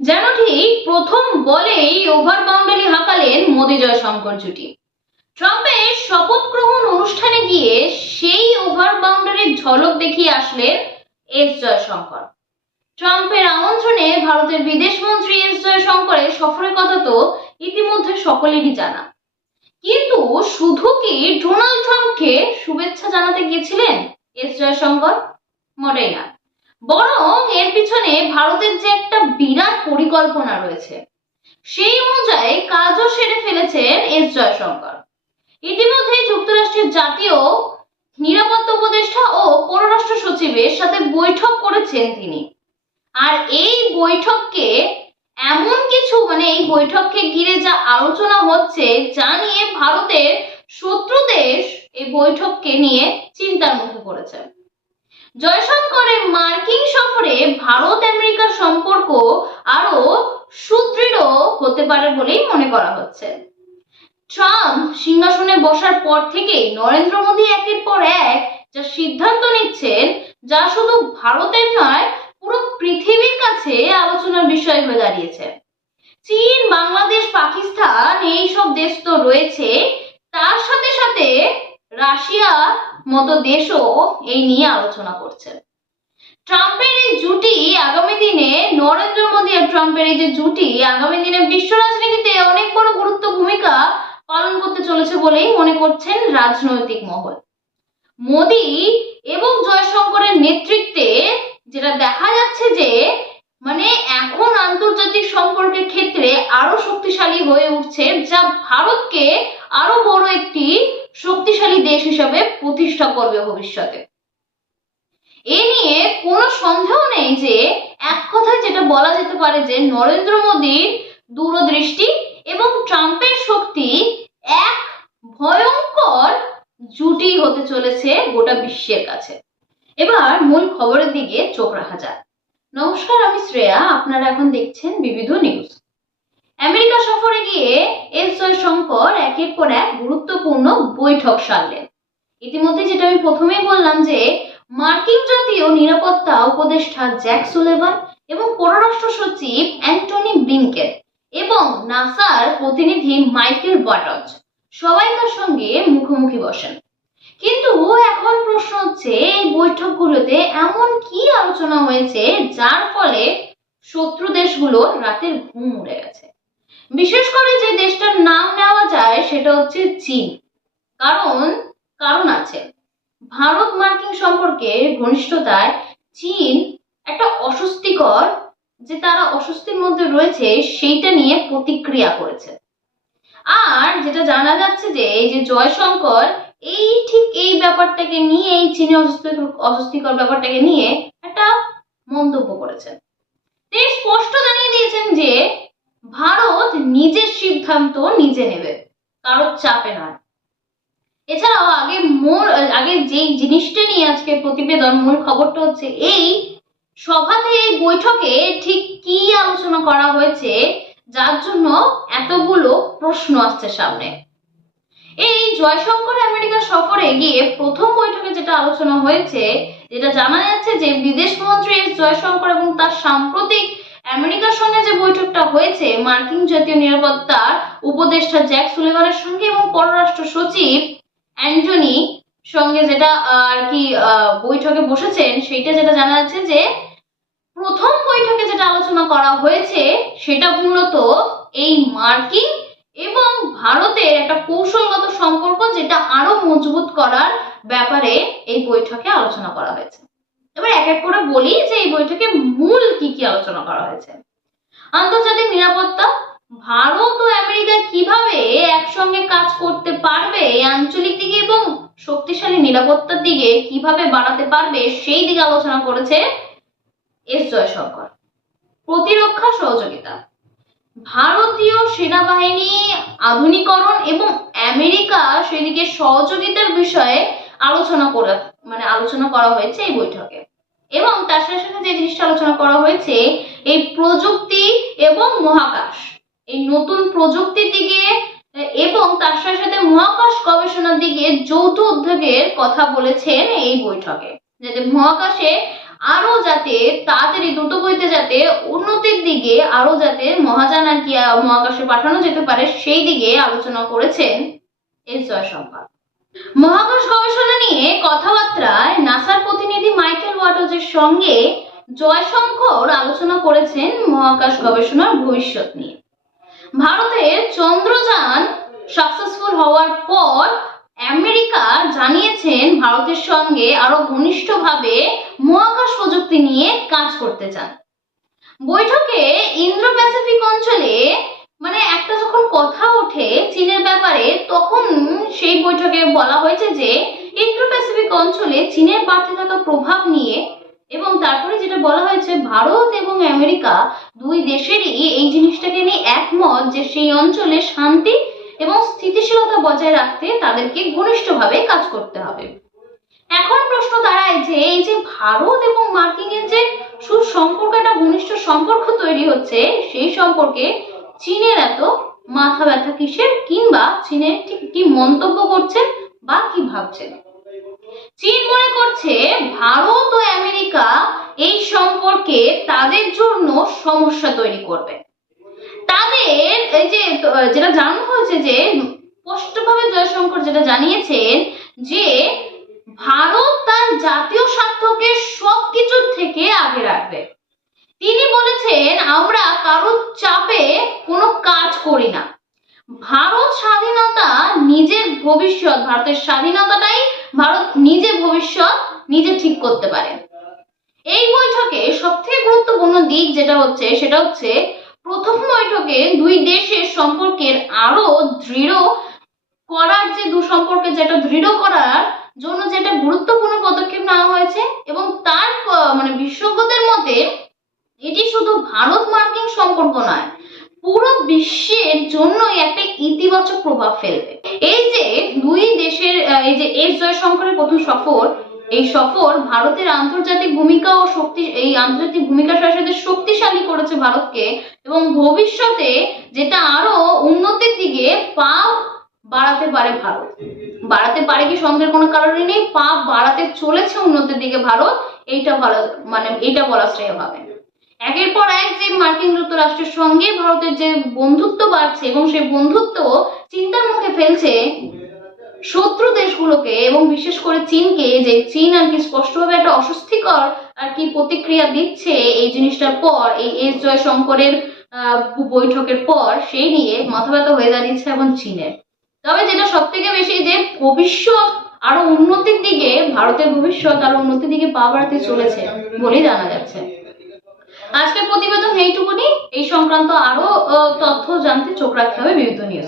যেন ঠিক প্রথম বলেই ওভার বাউন্ডারি হাঁকালেন মোদি জয়শঙ্কর জুটি। ট্রাম্পের শপথ গ্রহণ অনুষ্ঠানে গিয়ে সেই ওভার বাউন্ডারির ঝলক দেখিয়ে আসলেন এস জয়শঙ্কর। ট্রাম্পের আমন্ত্রণে ভারতের বিদেশ মন্ত্রী এস জয়শঙ্করের সফরের কথা তো ইতিমধ্যে সকলেরই জানা। কিন্তু শুধু কি ডোনাল্ড ট্রাম্পকে শুভেচ্ছা জানাতে গিয়েছিলেন এস জয়শঙ্কর? মোটেই না। বরং এর পিছনে ভারতের যে একটা বিরাট পরিকল্পনা রয়েছে, সেই অনুযায়ী কাজও সেরে ফেলেছেন এস জয়শঙ্কর। ইতিমধ্যে যুক্তরাষ্ট্রের জাতীয় নিরাপত্তা উপদেষ্টা ও পররাষ্ট্র সচিবের সাথে বৈঠক করেছেন তিনি। আর এই বৈঠককে এমন কিছু মানে এই বৈঠককে ঘিরে যা আলোচনা হচ্ছে, যা নিয়ে ভারতের শত্রু দেশ এই বৈঠককে নিয়ে চিন্তার মুখে পড়েছে। জয়শঙ্করের মার্কিন সফরে ভারত আমেরিকার সম্পর্ক আরও সুদৃঢ় হতে পারে বলেই মনে করা হচ্ছে। ট্রাম্প সিংহাসনে বসার পর থেকেই নরেন্দ্র মোদী একের পর এক যা সিদ্ধান্ত নিচ্ছেন, যা শুধু ভারতের নয়, পুরো পৃথিবীর কাছে আলোচনার বিষয় হয়ে দাঁড়িয়েছে। চীন, বাংলাদেশ, পাকিস্তান এই সব দেশ তো রয়েছে। তার সাথে সাথে রাশিয়া মতো দেশও এই নিয়ে আলোচনা করছে। ট্রাম্পের এই জুটি আগামী দিনে নরেন্দ্র মোদী আর ট্রাম্পের এই যে জুটি আগামী দিনে বিশ্ব রাজনীতিতে অনেক বড় গুরুত্ব ভূমিকা পালন করতে চলেছে বলেই মনে করছেন রাজনৈতিক মহল। মোদী এবং জয়শঙ্করের নেতৃত্বে যেটা দেখা যাচ্ছে যে মানে এখন আন্তর্জাতিক সম্পর্কের ক্ষেত্রে আরও শক্তিশালী হয়ে উঠছে যা ভারতকে আরও বড় একটি শক্তিশালী দেশ হিসাবে প্রতিষ্ঠা করবে ভবিষ্যতে। এ নিয়ে কোনো সন্দেহ নেই যে এক কথায় যেটা বলা যেতে পারে যে নরেন্দ্র মোদীর দূরদৃষ্টি এবং ট্রাম্পের শক্তি এক ভয়ঙ্কর জুটি হতে চলেছে গোটা বিশ্বের কাছে। এবার মূল খবরের দিকে চোখ রাখা যাক। নমস্কার, আমি শ্রেয়া। আপনারা এখন দেখছেন বিবিধ নিউজ। আমেরিকা সফরে গিয়ে এস জয়শঙ্কর একের পর এক গুরুত্বপূর্ণ বৈঠক সারলেন। ইতিমধ্যে যেটা আমি প্রথমেই বললাম যে, মার্কিন জাতীয় নিরাপত্তা উপদেষ্টা জ্যাক সুলেভান এবং পররাষ্ট্র সচিব অ্যান্টনি ব্লিংকেন এবং নাসার প্রতিনিধি মাইকেল বাটজ সবাই তার সঙ্গে মুখোমুখি বসেন। কিন্তু এখন প্রশ্ন হচ্ছে, এই বৈঠকগুলোতে এমন কি আলোচনা হয়েছে যার ফলে শত্রু দেশগুলোর রাতের ঘুম উড়ে গেছে? বিশেষ করে যে দেশটার নাম নেওয়া যায় সেটা হচ্ছে চীন। কারণ কারণ আছে। ভারত মার্কিন সম্পর্কে ঘনিষ্ঠতায় চীন একটা অস্বস্তিকর, যে তারা অস্বস্তির মধ্যে রয়েছে, সেইটা নিয়ে প্রতিক্রিয়া করেছে। আর যেটা জানা যাচ্ছে যে, এই যে জয়শঙ্কর, এই ঠিক এই ব্যাপারটাকে নিয়ে, এই চীনের অস্বস্তিকর অস্বস্তিকর ব্যাপারটাকে নিয়ে একটা মন্তব্য করেছেন। তিনি স্পষ্ট জানিয়ে দিয়েছেন যে, ভারত নিজের সিদ্ধান্ত নিজে নেবে, কারোর চাপে নয়। এছাড়াও আগে মূল আগে যেই জিনিসটা নিয়ে আজকে প্রতিবেদন, মূল খবরটা হচ্ছে এই সভাতে এই বৈঠকে ঠিক কি আলোচনা করা হয়েছে, যার জন্য এতগুলো প্রশ্ন আসছে সামনে। এই জয়শঙ্কর আমেরিকা সফরে গিয়ে প্রথম বৈঠকে যেটা আলোচনা হয়েছে, যেটা জানা যাচ্ছে যে বিদেশ মন্ত্রী এস জয়শঙ্কর এবং তার সাম্প্রতিক আমেরিকার সঙ্গে যে বৈঠকটা হয়েছে, মার্কিন জাতীয় নিরাপত্তার উপদেষ্টা জ্যাক সুলেভানের সঙ্গে এবং পররাষ্ট্র সচিব অ্যান্টনি সঙ্গে যেটা আর কি বৈঠকে বসেছেন, সেইটা যেটা জানা যাচ্ছে যে প্রথম বৈঠকে যেটা আলোচনা করা হয়েছে, সেটা মূলত এই মার্কিন এবং ভারতের একটা কৌশলগত সম্পর্ক যেটা আরও মজবুত করার ব্যাপারে এই বৈঠকে আলোচনা করা হয়েছে। এবার এক এক করে বলি যে এই বৈঠকে মূল কি কি আলোচনা করা হয়েছে। আন্তর্জাতিক নিরাপত্তা, ভারত ও আমেরিকা কীভাবে একসঙ্গে কাজ করতে পারবে আঞ্চলিক দিকে এবং শক্তিশালী নিরাপত্তার দিকে কীভাবে বাড়াতে পারবে, সেই দিকে আলোচনা করেছে এস জয়শঙ্কর। প্রতিরক্ষা সহযোগিতা, ভারতীয় সেনাবাহিনী আধুনিকরণ এবং আমেরিকা সেদিকে সহযোগিতার বিষয়ে আলোচনা করা মানে আলোচনা করা হয়েছে এই বৈঠকে। এবং তার সাথে সাথে যে জিনিসটা আলোচনা করা হয়েছে, এই প্রযুক্তি এবং মহাকাশ। এই নতুন প্রযুক্তির দিকে, এবং তার সাথে সাথে মহাকাশ গবেষণার দিকে যৌথ উদ্যোগের কথা বলেছেন এই বৈঠকে। যাতে মহাকাশে আরও যাতে তাড়াতাড়ি, দ্রুত গতিতে যাতে উন্নতির দিকে আরও যাতে মহাযান আর কি মহাকাশে পাঠানো যেতে পারে, সেই দিকে আলোচনা করেছেন এস জয়শঙ্কর। মহাকাশ গবেষণা নিয়ে কথাবার্তায় নাসার প্রতিনিধি মাইকেল ওয়াটজের সঙ্গে জয়শঙ্কর আলোচনা করেছেন মহাকাশ গবেষণার ভবিষ্যৎ নিয়ে। ভারতের চন্দ্রযান সাকসেসফুল হওয়ার পর আমেরিকা জানিয়েছেন ভারতের সঙ্গে আরও ঘনিষ্ঠভাবে মহাকাশ প্রযুক্তি নিয়ে কাজ করতে চান। বৈঠকে ইন্দ্র প্যাসিফিক অঞ্চলে মানে একটা যখন কথা ওঠে চীনের ব্যাপারে তখন সেই বৈঠকে বলা হয়েছে যে ইন্দ্র প্যাসিফিক অঞ্চলে চীনের বাড়তে থাকা প্রভাব নিয়ে এবং তারপরে যেটা বলা হয়েছে ভারত এবং আমেরিকা দুই দেশেরই এই জিনিসটাকে নিয়ে একমত যে সেই অঞ্চলে শান্তি এবং স্থিতিশীলতা বজায় রাখতে তাদেরকে ঘনিষ্ঠভাবে কাজ করতে হবে। এখন প্রশ্ন দাঁড়ায় যে এই যে ভারত এবং মার্কিনের যে সুসম্পর্ক, একটা ঘনিষ্ঠ সম্পর্ক তৈরি হচ্ছে, সেই সম্পর্কে চীনের এত মাথা ব্যথা কিসের কিংবা চীনের ঠিক কি মন্তব্য করছেন বা কি ভাবছেন চীন মনে করছে ভারত ও আমেরিকা এই সম্পর্কে তাদের জন্য সমস্যা তৈরি করবে। তাদের এই যে, যেটা জানানো হয়েছে যে, স্পষ্টভাবে জয়শঙ্কর যেটা জানিয়েছেন যে, ভারত তার জাতীয় স্বার্থকে সবকিছুর থেকে আগে রাখবে। তিনি বলেছেন, আমরা কারোর চাপে কোনো কাজ করি না। ভারত স্বাধীনতা নিজের ভবিষ্যৎ, ভারতের স্বাধীনতাটাই ভারত নিজে ভবিষ্যৎ, নিজে ঠিক করতে পারে। এই বৈঠকে সবথেকে গুরুত্বপূর্ণ দিক যেটা হচ্ছে, সেটা হচ্ছে প্রথম বৈঠকে দুই দেশের সম্পর্কের আরও দৃঢ় করার যে দু সম্পর্কে যেটা দৃঢ় করার জন্য যেটা গুরুত্বপূর্ণ পদক্ষেপ নেওয়া হয়েছে এবং তার মানে বিশেষজ্ঞদের মতে এটি শুধু ভারত মার্কিন সম্পর্ক নয়, পুরো বিশ্বের জন্যই একটা ইতিবাচক প্রভাব ফেলবে। এই যে দুই দেশের এই যে এস জয়শঙ্করের প্রথম সফর, এই সফর ভারতের আন্তর্জাতিক ভূমিকা ও শক্তি, এই আন্তর্জাতিক ভূমিকার সাথে সাথে শক্তিশালী করেছে ভারতকে এবং ভবিষ্যতে যেটা আরও উন্নতির দিকে পা বাড়াতে পারে ভারত। বাড়াতে পারে কি সন্দেহের কোনো কারণে নেই পা বাড়াতে চলেছে উন্নতির দিকে ভারত, এইটা বলা মানে এইটা বলা শ্রেয় হবে। একের পর এক যে মার্কিন যুক্তরাষ্ট্রের সঙ্গে ভারতের যে বন্ধুত্ব বাড়ছে এবং সেই বন্ধুত্ব চিন্তার মুখে ফেলছে শত্রু দেশগুলোকে এবং বিশেষ করে চীনকে, যে চীন আর কি স্পষ্টভাবে একটা অস্বস্তিকর আর কি প্রতিক্রিয়া দিচ্ছে এই জিনিসটার পর, এই এস জয়শঙ্করের বৈঠকের পর, সেই নিয়ে মাথা ব্যথা হয়ে দাঁড়িয়েছে এখন চীনের। তবে যেটা সব থেকে বেশি যে ভবিষ্যৎ আরও উন্নতির দিকে, ভারতের ভবিষ্যৎ আরও উন্নতির দিকে পা বাড়াতে চলেছে বলেই জানা যাচ্ছে। আজকের প্রতিবেদন এইটুকুনি। এই সংক্রান্ত আরও তথ্য জানতে চোখ রাখতে হবে বিবিধ নিউজ